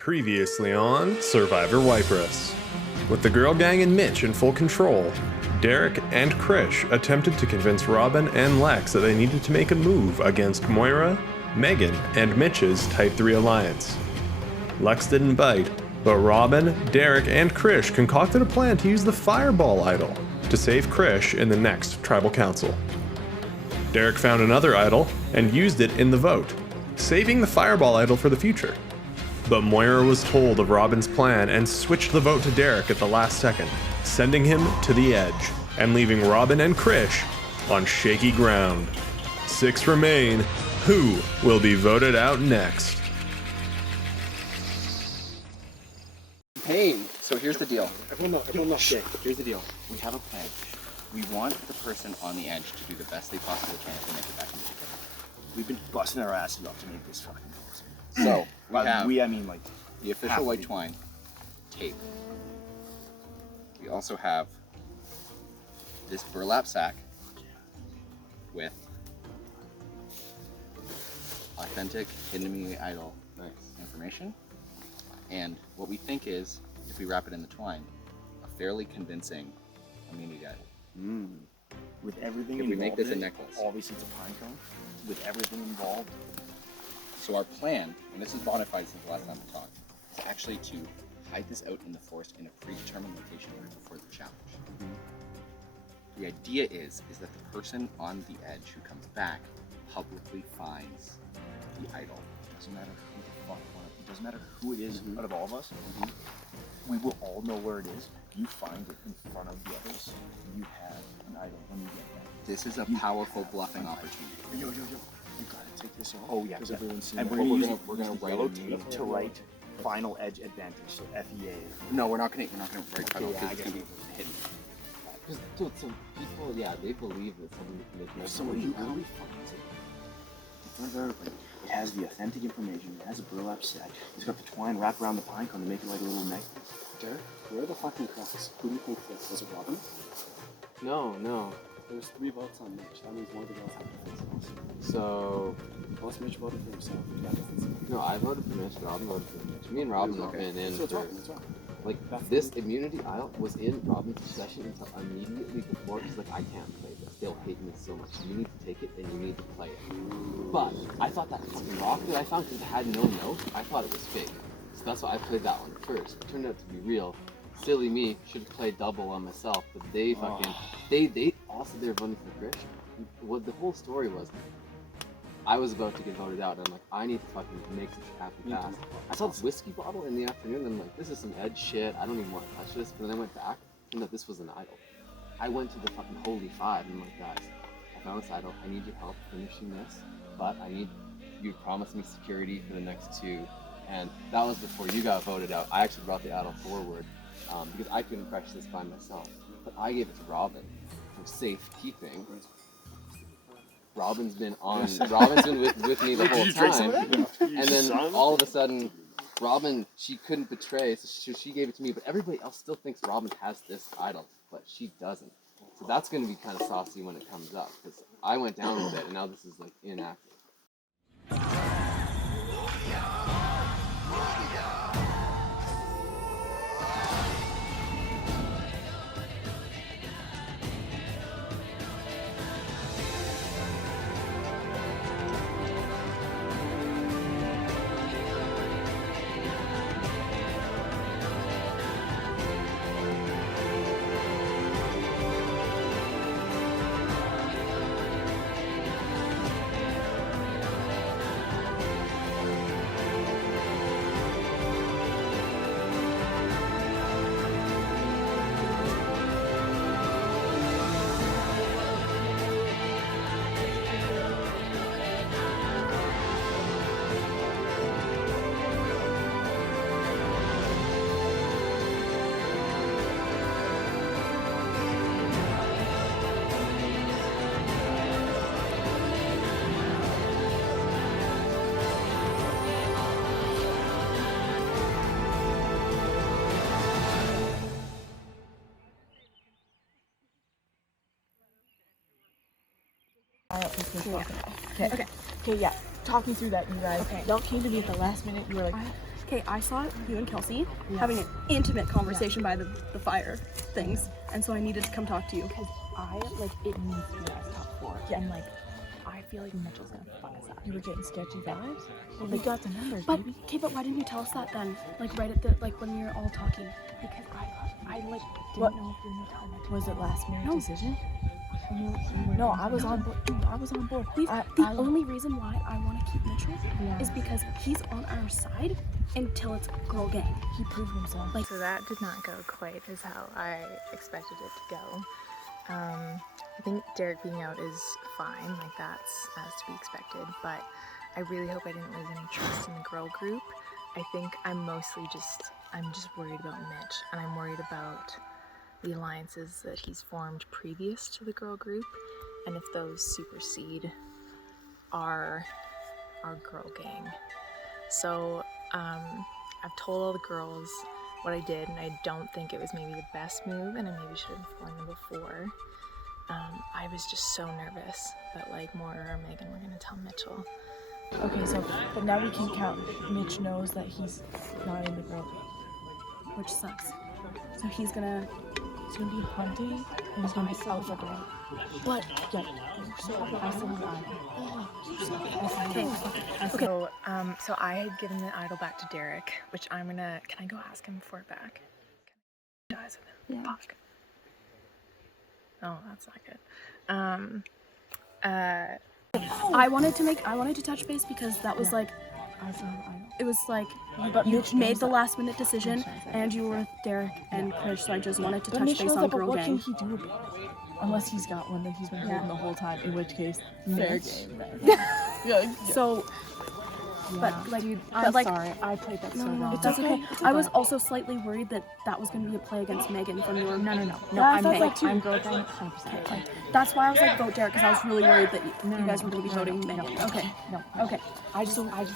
Previously on Survivor Waiparous. With the girl gang and Mitch in full control, Derek and Krish attempted to convince Robin and Lex that they needed to make a move against Moira, Megan, and Mitch's Type 3 alliance. Lex didn't bite, but Robin, Derek, and Krish concocted a plan to use the Fireball idol to save Krish in the next tribal council. Derek found another idol and used it in the vote, saving the Fireball idol for the future. But Moira was told of Robin's plan and switched the vote to Derek at the last second, sending him to the edge and leaving Robin and Krish on shaky ground. 6 remain. Who will be voted out next? Hey, so here's the deal. Everyone know. Here's the deal. We have a plan. We want the person on the edge to do the best they possibly can to make it back into the game. We've been busting our asses off to make this fucking possible. So, I mean like the official white twine tape. We also have this burlap sack with authentic Hidden Immunity Idol information. And what we think is, if we wrap it in the twine, a fairly convincing immunity idol. with everything If involved. we make this a necklace. Obviously it's a pine cone. With everything involved. So our plan, and this is bona fide since the last time we talked, is actually to hide this out in the forest in a predetermined location right before the challenge. The idea is that the person on the edge who comes back publicly finds the idol. Doesn't matter who the fuck it doesn't matter who it is out of all of us. We will all know where it is. You find it in front of the others. You have an idol when you get that. This is a powerful bluffing opportunity. Yo. You gotta take this off. Oh yeah, Because yeah. everyone's seen And it. we're gonna write yellow it tape to write final edge advantage. So FEA. No, we're not gonna write title yeah, I because it's guess gonna be hidden. Because dude, some people, yeah, they believe that somebody can make Somebody who really finds it. In front of everybody. It has the authentic information. It has a burlap sack. It's got the twine wrapped around the pine cone to make it like a little neck. Derek, where are the fucking cracks? Who do you think this? Was it Robin? No. There's 3 votes on Mitch. That means one of the girls had to face also. So, unless Mitch voted for himself, that doesn't seem. No, I voted for Mitch. Robin voted for Mitch. Me and Robin have been in. That's wrong. Like, this immunity aisle was in Robin's possession until immediately before. He's like, I can't play this. They'll hate me so much. You need to take it and you need to play it. But I thought that fucking rock that I found, because it had no note, I thought it was fake. So that's why I played that one first. It turned out to be real. Silly me, should have played double on myself, but they fucking, they also, they're voting for Krish. What the whole story was, I was about to get voted out, and I'm like, I need to fucking make this happen fast. I saw this whiskey bottle in the afternoon, and I'm like, this is some edge shit, I don't even want to touch this, but then I went back, and that this was an idol. I went to the fucking Holy Five, and I'm like, guys, I found this idol, I need your help finishing this, but I need you to promise me security for the next 2, and that was before you got voted out. I actually brought the idol forward, because I couldn't crush this by myself, but I gave it to Robin for safekeeping. Robin's been with me the whole time, and then all of a sudden, Robin, she couldn't betray, so she gave it to me, but everybody else still thinks Robin has this idol, but she doesn't. So that's going to be kind of saucy when it comes up, because I went down with it, and now this is like inactive. Okay, yeah. Talk me through that, you guys. Okay. Y'all came to me at the last minute. You were like, okay, I saw you and Kelsey having an intimate conversation by the fire things, and so I needed to come talk to you. Because it needs to be us top 4. And I feel like Mitchell's gonna fuck us up. You were getting sketchy vibes? Well, we got the numbers, But baby. okay, but why didn't you tell us that then? Like right at the when we were all talking. Because I didn't know if you were gonna tell Mitchell. Was it last minute decision? No, I was on board. Dude, I was on board. The only reason why I want to keep Mitchell is because he's on our side until it's girl gang. He proved himself. So that did not go quite as how I expected it to go. I think Derek being out is fine, like that's as to be expected, but I really hope I didn't lose any trust in the girl group. I think I'm just worried about Mitch, and I'm worried about the alliances that he's formed previous to the girl group, and if those supersede our girl gang. So I've told all the girls what I did, and I don't think it was maybe the best move, and I maybe should have informed them before. I was just so nervous that like Moira or Megan were gonna tell Mitchell. Okay, so but now we can count. Mitch knows that he's not in the girl group, Which sucks. So he's gonna be hunting and he's gonna be self-looking. But Yeah, I still have an Okay. So I had given the idol back to Derek, which can I go ask him for it back? Dies with him. Fuck. Oh, that's not good. I wanted to touch base because that was like, I still have an it was like But you Mitch made knows the that. last minute decision Mitch knows that. and you were with Derek and Krish, so I just wanted to But touch Mitch base knows on that, but girl what gang. can he do about it? Unless he's got one that he's been holding the whole time, in which case, Fair Mitch. game. So, but like, Dude, but I'm like, sorry, I played that so no, wrong. that's okay. I was also slightly worried that that was going to be a play against Megan from your. No, I'm I'm like I'm girl gang 100%. Like, that's why I was like vote Derek because I was really worried that you guys were going to be voting Megan. Okay. No. Okay. I just think Mitch is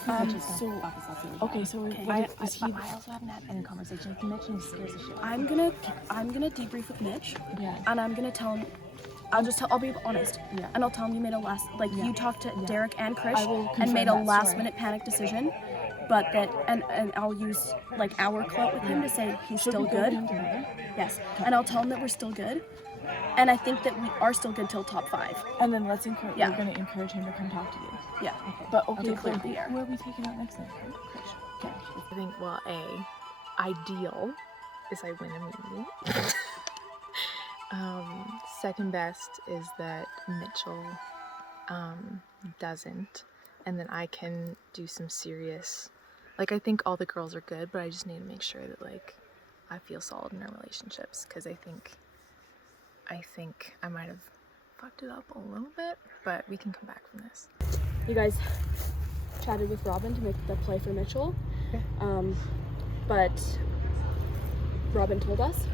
gonna fuck us up really bad. Okay, so I also haven't had any conversation with Mitch and he scares the shit. I'm gonna debrief with Mitch. Yeah. And I'm gonna tell him. I'll be honest. Yeah. And I'll tell him you made a you talked to Derek and I will Krish and made a confirm that last story. minute panic decision, but that and I'll use like our clout with him to say he's Should still we go good. in together? Yes. And I'll tell him that we're still good. And I think that we are still good till top 5. And then let's encourage. Yeah. We're gonna encourage him to come talk to you. Yeah. But I'll okay, declare but the air. who are we taking out next then? Krish. Okay. I think, well, ideal is I win immunity. Second best is that Mitchell doesn't, and then I can do some serious, like I think all the girls are good, but I just need to make sure that like I feel solid in our relationships, because I think I might have fucked it up a little bit, but we can come back from this. You guys chatted with Robin to make the play for Mitchell. But Robin told us.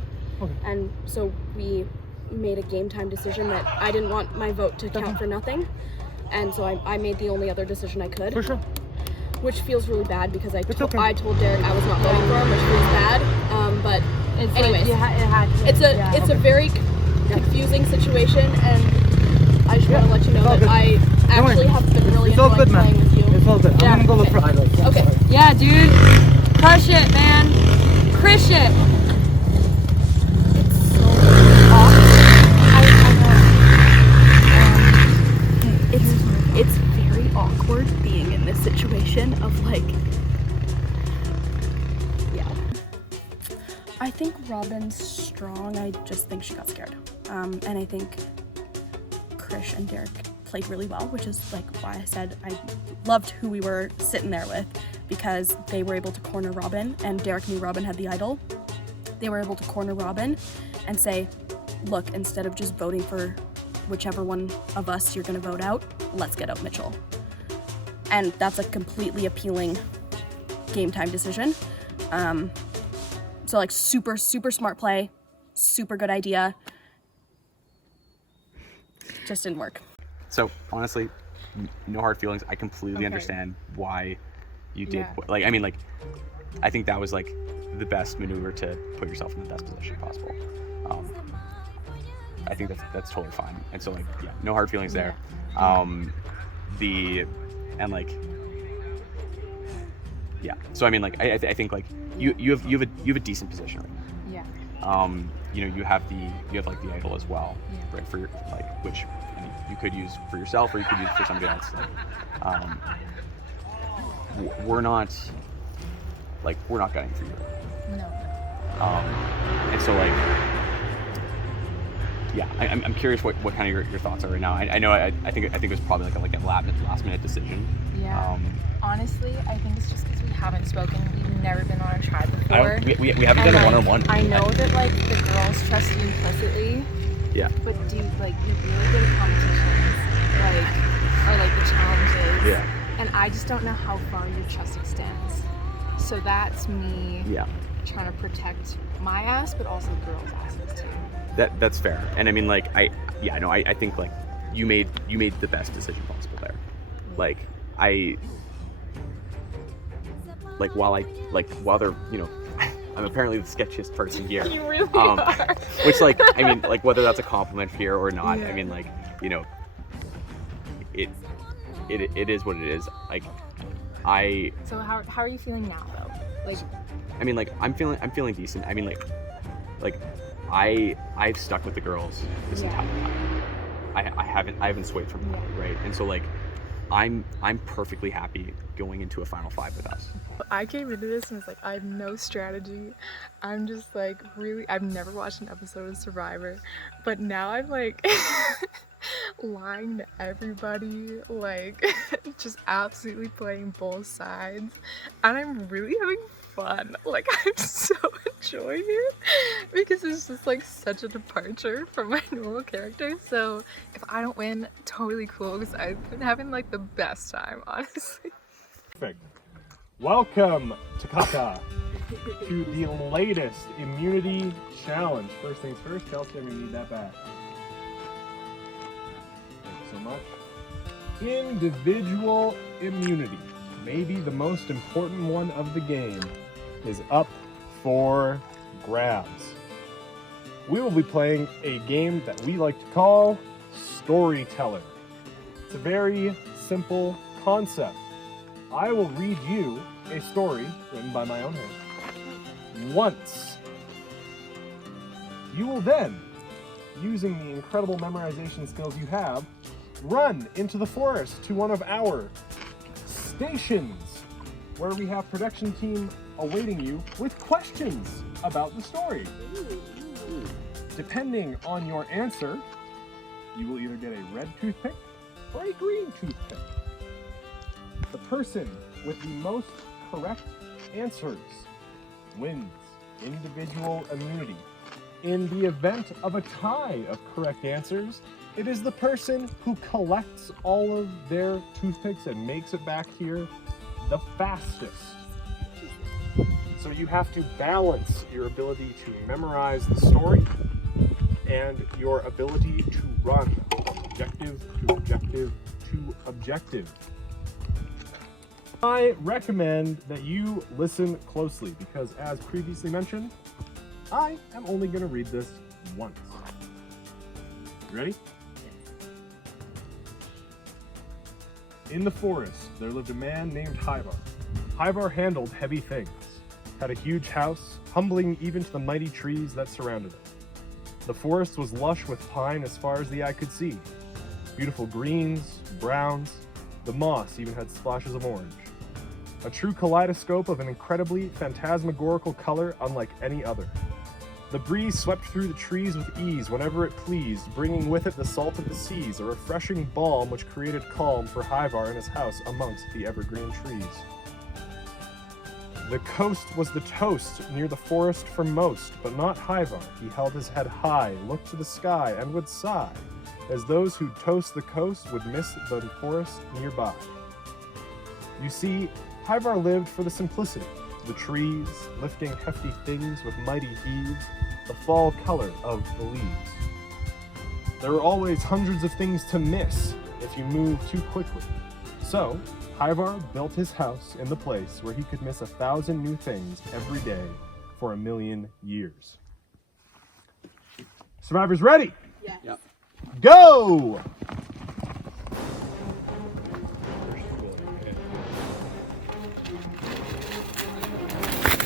Okay. And so we made a game time decision that I didn't want my vote to count for nothing. And so I made the only other decision I could. For sure. Which feels really bad because I okay. I told Derek I was not voting for him, which feels bad. But It's anyways, like, it's a very confusing situation, and I just want to let you know all that good. I actually have been really It's all enjoying good, man. playing with you. It's all good. Yeah. I'm gonna go look for idols. Okay. Yeah, dude. Crush it, man. Crush it. It's very awkward being in this situation of like, yeah. I think Robin's strong. I just think she got scared. And I think Krish and Derek played really well, which is like why I said I loved who we were sitting there with, because they were able to corner Robin, and Derek knew Robin had the idol. They were able to corner Robin and say, look, instead of just voting for whichever one of us you're gonna vote out, let's get out Mitchell. And that's a completely appealing game time decision. So like super, super smart play, super good idea. Just didn't work. So honestly, no hard feelings. I completely understand why you did. Like, I mean, like, I think that was like the best maneuver to put yourself in the best position possible. I think that's totally fine. And so like, yeah, no hard feelings there. Yeah. So I mean, like, I think like you have a decent position right now. Yeah. You know, you have like the idol as well, right? For your, like, which I mean, you could use for yourself or you could use for somebody else. Like, we're not gunning for you. No. And so like, yeah, I'm curious what kind of your thoughts are right now. I know I think it was probably like a last minute decision. Yeah. Honestly, I think it's just because we haven't spoken. We've never been on a tribe before. We haven't done a one-on-one. I know that like the girls trust you implicitly. Yeah. But do like you really good at competitions, or like the challenges. Yeah. And I just don't know how far your trust extends. So that's me. Yeah. Trying to protect my ass, but also the girls' asses too. That's fair. And I mean, like, I think like you made the best decision possible there. Like while they're, you know, I'm apparently the sketchiest person here. You really are. Which, like, I mean, like, whether that's a compliment here or not, I mean, like, you know, it is what it is. Like, So how are you feeling now though? Like, I mean, like, I'm feeling decent. I mean, like I've stuck with the girls this entire time. I haven't swayed from that, right? And so like, I'm perfectly happy going into a final 5 with us. I came into this and was like, I have no strategy. I'm just like, really, I've never watched an episode of Survivor, but now I'm like lying to everybody, like just absolutely playing both sides, and I'm really having fun. Like, I'm so enjoying it because it's just like such a departure from my normal character. So if I don't win, totally cool, because I've been having like the best time, honestly. Perfect. Welcome to Kaka to the latest immunity challenge. First things first, Kelsey, I'm gonna need that back. Thank you so much. Individual immunity, maybe the most important one of the game, is up for grabs. We will be playing a game that we like to call Storyteller. It's a very simple concept. I will read you a story written by my own hand once. You will then, using the incredible memorization skills you have, run into the forest to one of our stations, where we have production team awaiting you with questions about the story. Depending on your answer, you will either get a red toothpick or a green toothpick. The person with the most correct answers wins individual immunity. In the event of a tie of correct answers, it is the person who collects all of their toothpicks and makes it back here the fastest. So you have to balance your ability to memorize the story and your ability to run from objective to objective to objective. I recommend that you listen closely because, as previously mentioned, I am only going to read this once. You ready? In the forest, there lived a man named Ivar. Ivar handled heavy things, had a huge house, humbling even to the mighty trees that surrounded it. The forest was lush with pine as far as the eye could see. Beautiful greens, browns, the moss even had splashes of orange. A true kaleidoscope of an incredibly phantasmagorical color unlike any other. The breeze swept through the trees with ease whenever it pleased, bringing with it the salt of the seas, a refreshing balm which created calm for Ivar and his house amongst the evergreen trees. The coast was the toast near the forest for most, but not Ivar. He held his head high, looked to the sky, and would sigh, as those who toast the coast would miss the forest nearby. You see, Ivar lived for the simplicity, the trees, lifting hefty things with mighty heaves, the fall color of the leaves. There were always hundreds of things to miss if you moved too quickly. So, Ivar built his house in the place where he could miss 1,000 new things every day for 1,000,000 years. Survivors ready? Yes. Yep. Go!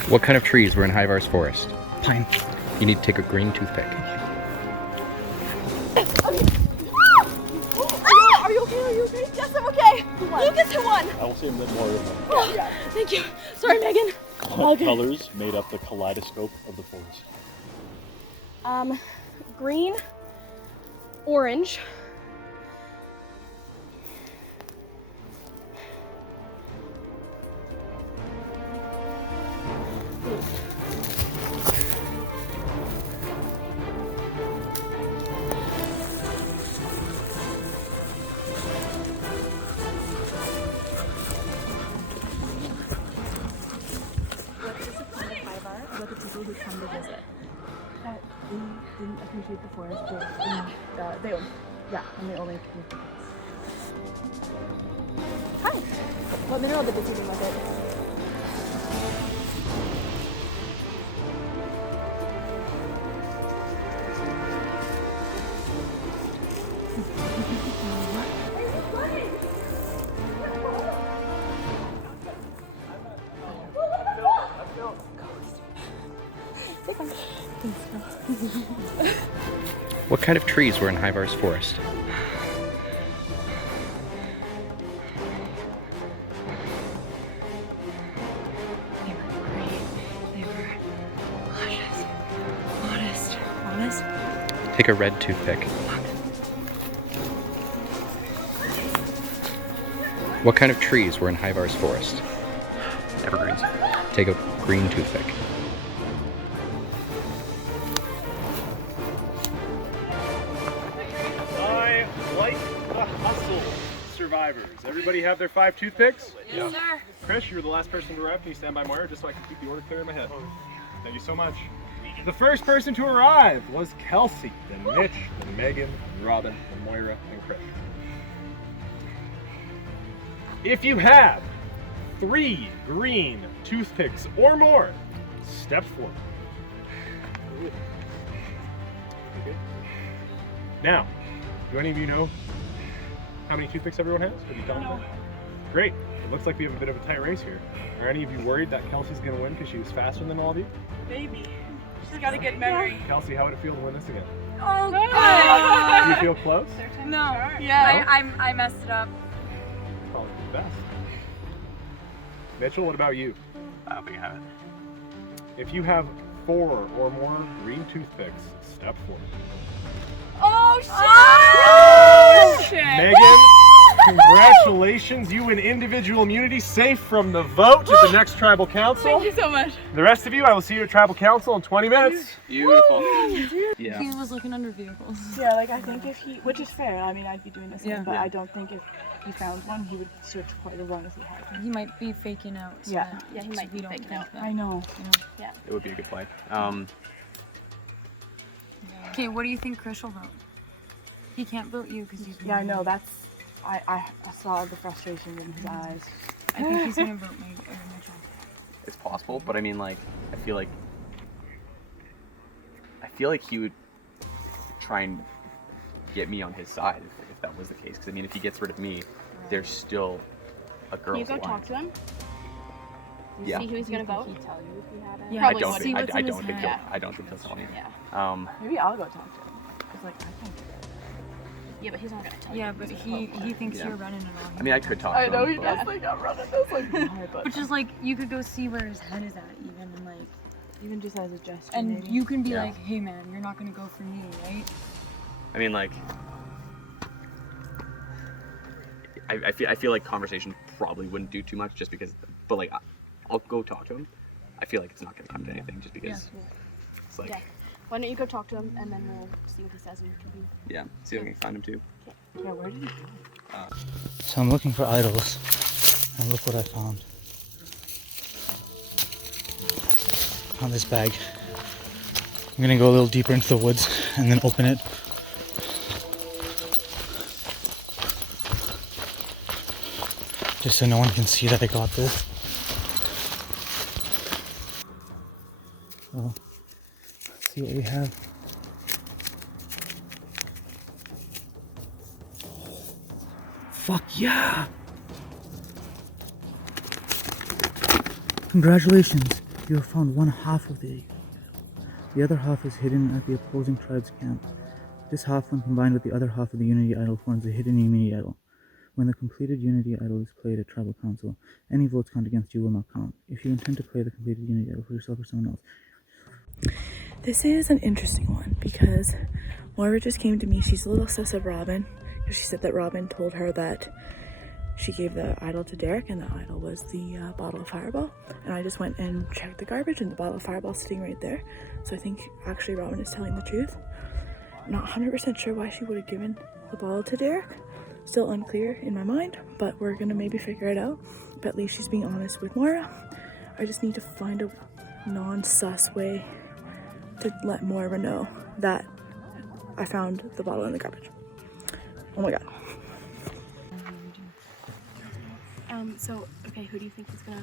What kind of trees were in Hyvar's forest? Pine. You need to take a green toothpick. Are you okay? Are you okay? Yes, I'm okay. Lucas, who won? I will say more. Yeah. Thank you. Sorry, Megan. Okay. Colors made up the kaleidoscope of the forest. Green, orange, About the people who come to visit. That they didn't appreciate the forest. And they only appreciate the forest. Hi. What mineral did this using with it? What kind of trees were in Hyvar's forest? Honest. Take a red toothpick. What kind of trees were in Hyvar's forest? Evergreens. Take a green toothpick. I like the hustle, survivors. Everybody have their 5 toothpicks? Yes, sir. Chris, you're the last person to arrive. Can you stand by Moira just so I can keep the order clear in my head? Thank you so much. The first person to arrive was Kelsey, then Mitch, then Megan, then Robin, then Moira, and Chris. If you have 3 green toothpicks or more, step forward. Okay. Now, do any of you know how many toothpicks everyone has? Have you counted them? Great. It looks like we have a bit of a tight race here. Are any of you worried that Kelsey's going to win because she was faster than all of you? Maybe. She's got a good memory. Kelsey, how would it feel to win this again? Oh, Do you feel close? No. Yeah, I messed it up. Probably the best. Mitchell, what about you? I don't think I have it. If you have 4 or more green toothpicks, step forward. Oh, shit! Oh, shit! Megan, congratulations. You win individual immunity, safe from the vote to the next tribal council. Thank you so much. The rest of you, I will see you at tribal council in 20 minutes. Beautiful. Yeah. He was looking under vehicles. Yeah, like I think if he, which is fair, I mean, I'd be doing the same, Yeah. but I don't think if he found one, he would search quite as long as he had. He might be faking out. So Yeah. that- Yeah, he so might we be don't faking think out. that. I know. Yeah. It would be a good play. Okay, what do you think Chris will vote? He can't vote you because he's. Yeah, I know. That's, I saw the frustration in his eyes. I think he's gonna vote me or Mitchell. It's possible, but I mean, like, I feel like he would try and get me on his side if that was the case. Because I mean, if he gets rid of me, there's still a girl. Can you go talk to him? Yeah. See who he's gonna vote? Did he tell you if he had it? Yeah, Probably I don't would. think. See what's I in his don't think. head. I don't think he'll tell me. Yeah. Maybe I'll go talk to him. Cause like I think. Yeah, but he's not gonna tell you. Yeah, but he thinks Yeah. you're running it all. I mean, I could talk. I to know him, he but- does think I'm running this like but Which is like you could go see where his head is at even and like even just as a gesture. and maybe. you can be Yeah. like, hey man, you're not gonna go for me, right? I mean, like, I feel like conversation probably wouldn't do too much just because, but like, I'll go talk to him. I feel like it's not gonna come to anything just because it's like, Yeah. Why don't you go talk to him and then we'll see what he says and we can be. yeah, see if I can find him too. Yeah, where did he go? So I'm looking for idols, and look what I found. On this bag. I'm gonna go a little deeper into the woods and then open it. Just so no one can see that I got this. Well, let's see what we have. Fuck yeah! Congratulations. You have found one half of the unity idol. The other half is hidden at the opposing tribe's camp. This half, when combined with the other half of the unity idol, forms a hidden unity idol. When the completed unity idol is played at tribal council, any votes count against you will not count. If you intend to play the completed unity idol for yourself or someone else. This is an interesting one because Moira just came to me. She's a little sus of Robin. She said that Robin told her that she gave the idol to Derek and the idol was the bottle of Fireball. And I just went and checked the garbage and the bottle of Fireball sitting right there. So I think actually Robin is telling the truth. I'm not 100% sure why she would have given the bottle to Derek. Still unclear in my mind, but we're gonna maybe figure it out. But at least she's being honest with Moira. I just need to find a non-sus way to let Moira know that I found the bottle in the garbage. Oh my god. So, okay, who do you think is gonna...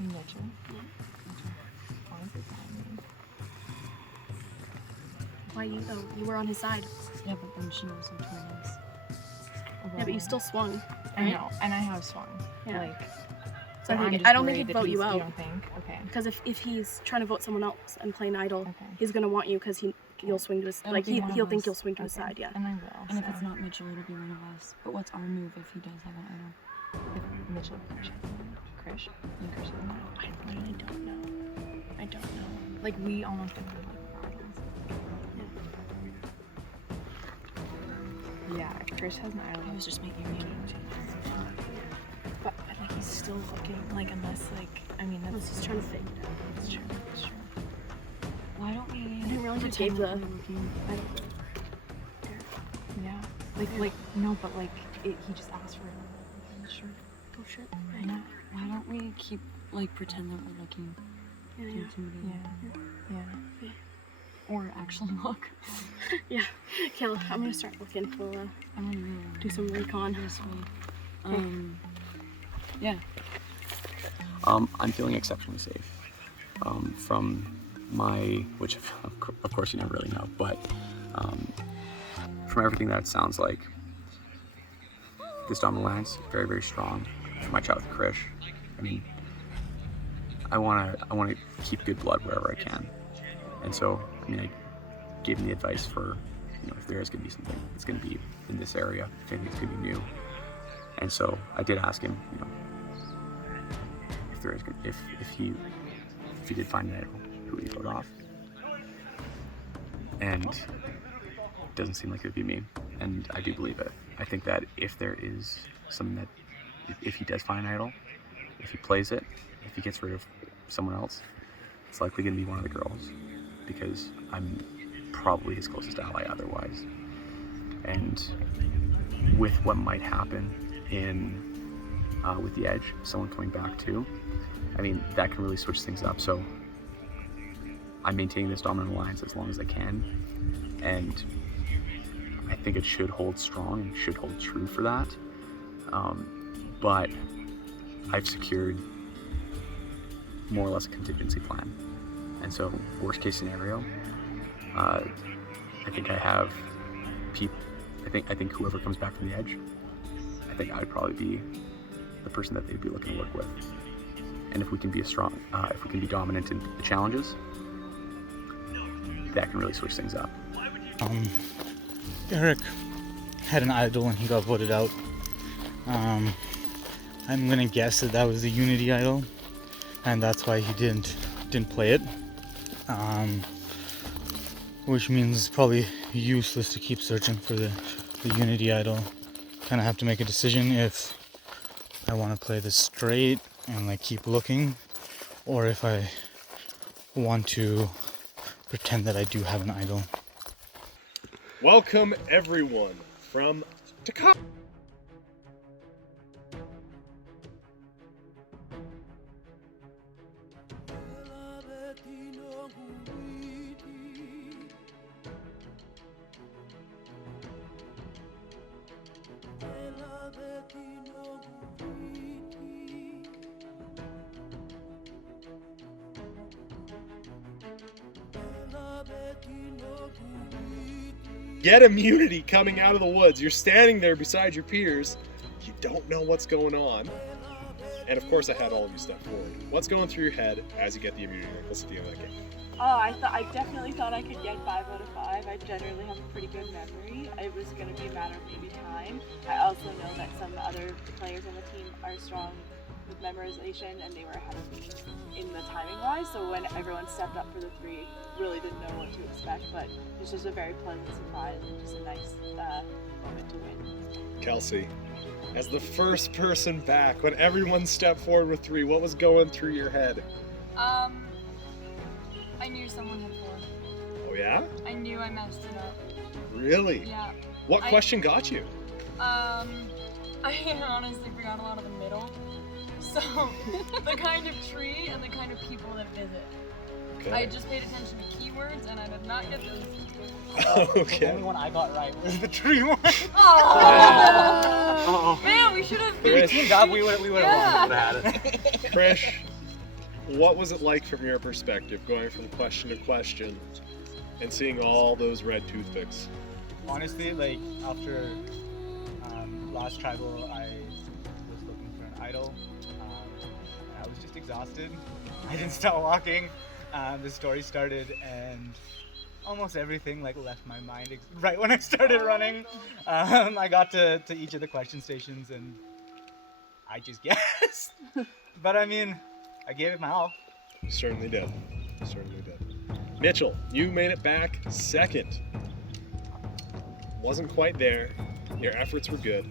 Mitchell. Why you, though? You were on his side. Yeah, but then she also told us. Yeah, but you still swung. I right? know, and I have swung. Yeah. Like, So I'm just I don't think worried he'd that vote you he's- out. You don't think? Okay. Because if he's trying to vote someone else and play an idol, he's gonna want you because you'll swing to his It'll like be one he'll of think us. you'll swing to his Okay. side. Yeah. And I will. And if it's not Mitchell, it'll be one of us. But what's our move if he does have an idol? If Mitchell or Krish? You Krish or not? I really don't know. I don't know. Like, we almost didn't have like idols. Yeah, Krish has an idol. I was just making a meeting. But like, he's still fucking like, unless like, I mean, that's Unless he's trying to fake it out. That's true. That's true. Why don't we? I didn't realize you pretend gave the like we're looking? idol. Yeah. Like no, but like he just asked for it. Sure. Oh shit. Why don't we keep like pretend that we're looking? Yeah, to yeah. intimidate? Yeah. Or actually look. Yeah. Okay, look, I'm gonna start looking. We'll I want to do some recon. this way. Yeah. I'm feeling exceptionally safe. From my, which of course you never really know, but from everything that it sounds like, this dominant alliance very, very strong. For my chat with Krish, I mean, I wanna keep good blood wherever I can, and so I mean, I gave him the advice for, you know, if there is gonna be something, it's gonna be in this area. If anything's gonna be new, and so I did ask him, you know, if there is, if he did find an idol, who would he vote off? And it doesn't seem like it would be me, and I do believe it. I think that if there is something that, if he does find an idol, if he plays it, if he gets rid of someone else, it's likely going to be one of the girls, because I'm probably his closest ally otherwise. And with what might happen in with the Edge, someone coming back too, I mean, that can really switch things up. So I'm maintaining this dominant alliance as long as I can, and I think it should hold strong and should hold true for that. But I've secured more or less a contingency plan, and so worst case scenario, I think I have people. I think whoever comes back from the Edge, I think I would probably be the person that they'd be looking to work with. And if we can be if we can be dominant in the challenges, that can really switch things up. Derek had an idol and he got voted out. I'm gonna guess that was the Unity idol, and that's why he didn't play it. Which means it's probably useless to keep searching for the Unity idol. Kind of have to make a decision if I want to play this straight and like keep looking, or if I want to pretend that I do have an idol. Welcome everyone from Tacoma. Get immunity coming out of the woods. You're standing there beside your peers. You don't know what's going on. And of course I had all of you step forward. What's going through your head as you get the immunity necklace at the end of that game? Oh, I definitely thought I could get 5 out of 5. I generally have a pretty good memory. It was going to be a matter of maybe time. I also know that some other players on the team are strong with memorization, and they were ahead of me in the timing wise. So when everyone stepped up for the 3, really didn't know what to expect, but it's just a very pleasant surprise and just a nice moment to win. Kelsey, as the first person back, when everyone stepped forward with 3, what was going through your head? I knew someone had 4. Oh yeah? I knew I messed it up. Really? Yeah. What question got you? I honestly forgot a lot of the middle. So, the kind of tree and the kind of people that visit. Okay. I just paid attention to keywords and I did not get those. Okay. The only one I got right was the tree one. Oh, man, we should have. If we teamed up, we would have won. Krish, what was it like from your perspective, going from question to question and seeing all those red toothpicks? Honestly, like after last tribal, I was looking for an idol. I was just exhausted. I didn't stop walking. The story started, and almost everything like left my mind right when I started running. I got to each of the question stations, and I just guessed. But I mean, I gave it my all. You certainly did. You certainly did. Mitchell, you made it back second. Wasn't quite there. Your efforts were good.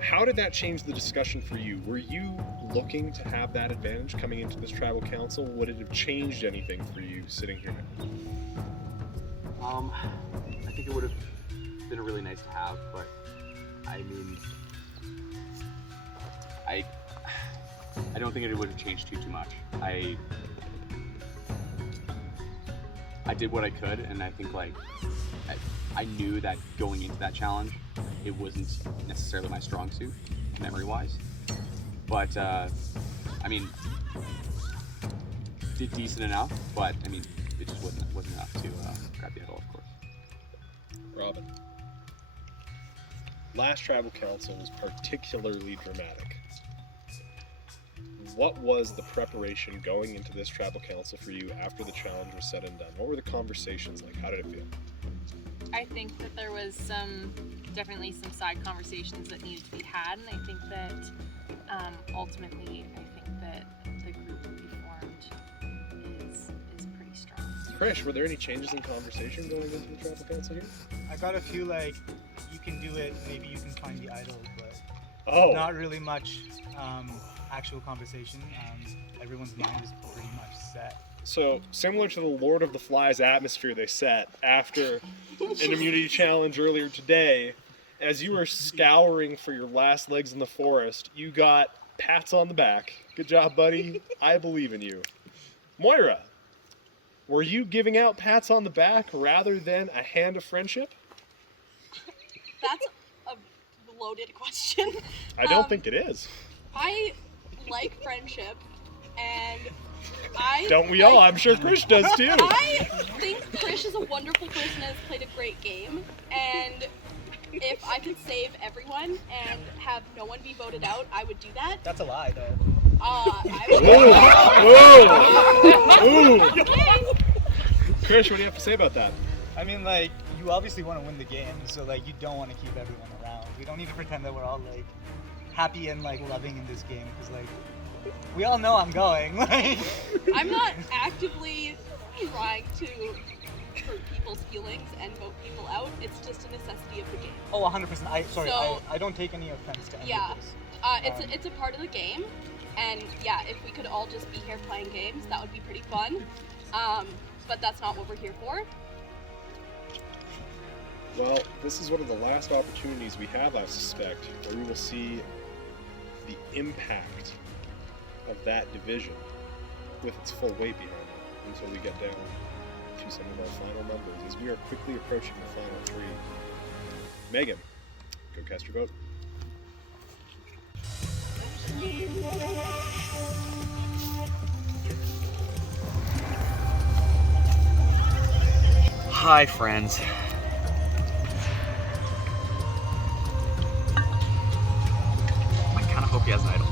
How did that change the discussion for you? Were you looking to have that advantage coming into this tribal council? Would it have changed anything for you sitting here now? I think it would have been really nice to have, but I mean, I don't think it would have changed too much. I did what I could, and I think like I knew that going into that challenge, it wasn't necessarily my strong suit, memory-wise. But I mean, did decent enough. But I mean, it just wasn't enough to grab the idol, of course. Robin, last tribal council was particularly dramatic. What was the preparation going into this tribal council for you after the challenge was said and done? What were the conversations like? How did it feel? I think that there was definitely some side conversations that needed to be had, and I think that ultimately, I think that the group that we formed is pretty strong. Krish, were there any changes in conversation going into the tribal council here? I got a few like, you can do it, maybe you can find the idol, but not really much actual conversation. Everyone's mind is pretty much set. So, similar to the Lord of the Flies atmosphere they set after an immunity challenge earlier today, as you were scouring for your last legs in the forest, you got pats on the back. Good job, buddy. I believe in you. Moira, were you giving out pats on the back rather than a hand of friendship? That's a loaded question. I don't think it is. I like friendship, and Don't we all? I'm sure Krish does too. I think Krish is a wonderful person and has played a great game, and if I could save everyone and have no one be voted out, I would do that. That's a lie, though. I would. Ooh. Krish, what do you have to say about that? I mean, like, you obviously want to win the game, so like, you don't want to keep everyone around. We don't need to pretend that we're all like happy and like loving in this game, because like, we all know I'm going. I'm not actively trying to hurt people's feelings and vote people out. It's just a necessity of the game. Oh, 100%. I don't take any offense to any of this. It's a part of the game, and yeah, if we could all just be here playing games, that would be pretty fun. But that's not what we're here for. Well, this is one of the last opportunities we have, I suspect, where we will see the impact of that division with its full weight behind it until we get down to some of our final numbers as we are quickly approaching the final 3. Megan, go cast your vote. Hi, friends. I kind of hope he has an idol.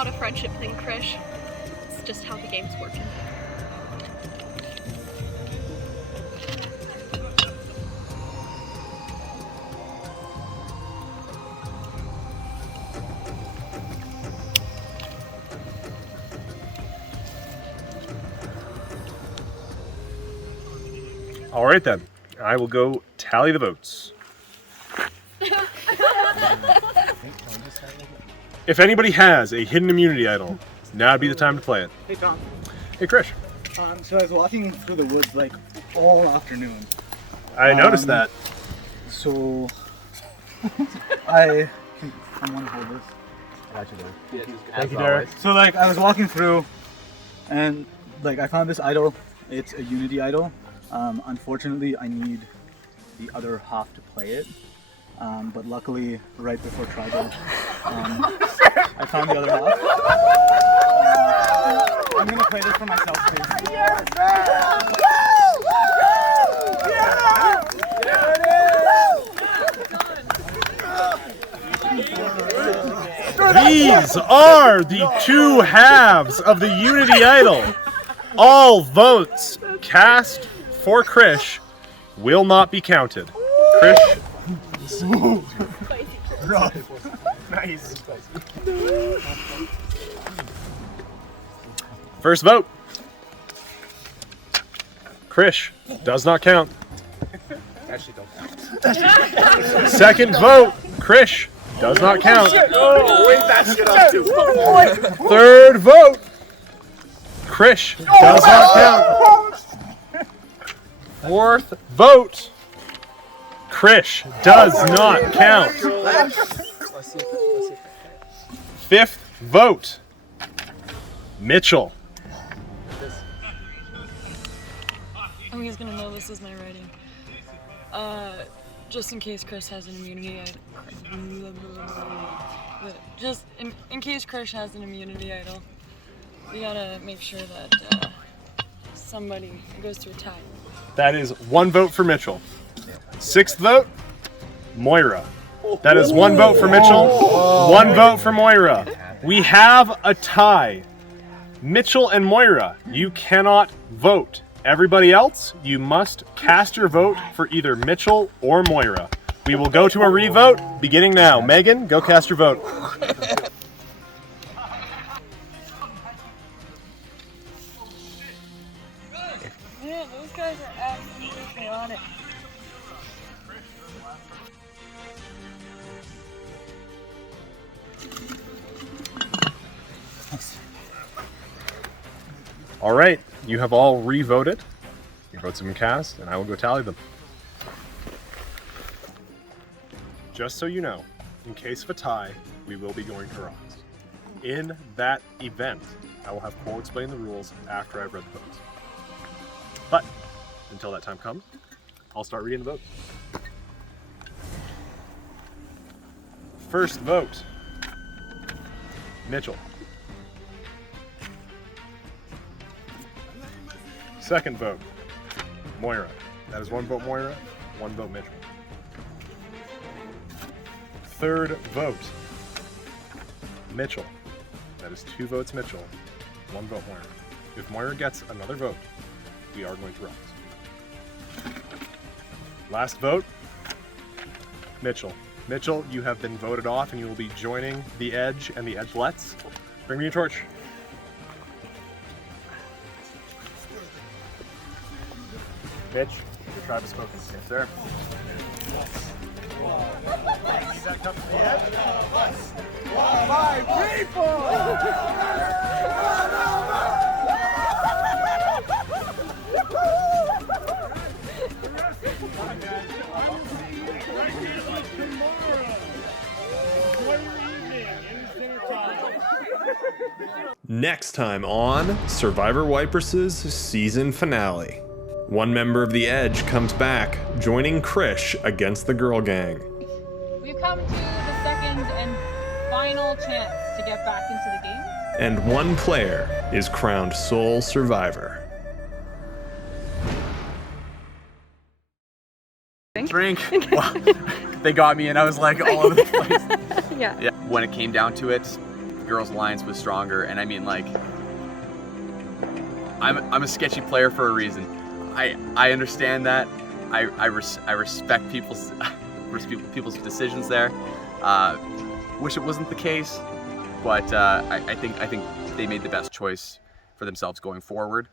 not a friendship thing, Krish. It's just how the game's working. All right then, I will go tally the votes. If anybody has a hidden immunity idol, now would be the time to play it. Hey Tom. Hey Krish. So I was walking through the woods like all afternoon. I noticed that. So someone hold this. Thank you, Derek. So like I was walking through, and like I found this idol. It's a unity idol. Unfortunately, I need the other half to play it. But luckily, right before tribal, I found the other half. I'm gonna play this for myself, please. These are the two halves of the unity idol. All votes cast for Krish will not be counted. Krish. Nice. First vote. Krish does not count. Actually, don't count. Second vote. Krish does not count. Oh, wait that shit up too. Third vote. Krish does not count. Fourth vote. Krish does not count. Fifth vote. Mitchell. Oh, he's gonna know this is my writing. Just in case Chris has an immunity idol. Just in case Krish has an immunity idol, we gotta make sure that somebody goes to a tie. That is one vote for Mitchell. Sixth vote, Moira. That is one vote for Mitchell, one vote for Moira. We have a tie. Mitchell and Moira, you cannot vote. Everybody else, you must cast your vote for either Mitchell or Moira. We will go to a revote beginning now. Megan, go cast your vote. Yeah, those guys are absolutely on it. All right, you have all re-voted. Your votes have been cast, and I will go tally them. Just so you know, in case of a tie, we will be going to rocks. In that event, I will have Cole explain the rules after I've read the votes. But until that time comes, I'll start reading the votes. First vote, Mitchell. Second vote, Moira. That is one vote Moira, one vote Mitchell. Third vote, Mitchell. That is two votes Mitchell, one vote Moira. If Moira gets another vote, we are going to rocks. Last vote, Mitchell. Mitchell, you have been voted off and you will be joining the Edge and the Edgelets. Bring me your torch. Mitch, your tribe has spoken. Yes, sir. My Next time on Survivor Waiparous' season finale. One member of the Edge comes back, joining Krish against the girl gang. We've come to the second and final chance to get back into the game. And one player is crowned sole survivor. Drink. Well, they got me and I was like all over the place. Yeah. When it came down to it, girls' alliance was stronger, and I mean, like, I'm a sketchy player for a reason. I understand that. I respect people's decisions there. Wish it wasn't the case, but I think they made the best choice for themselves going forward.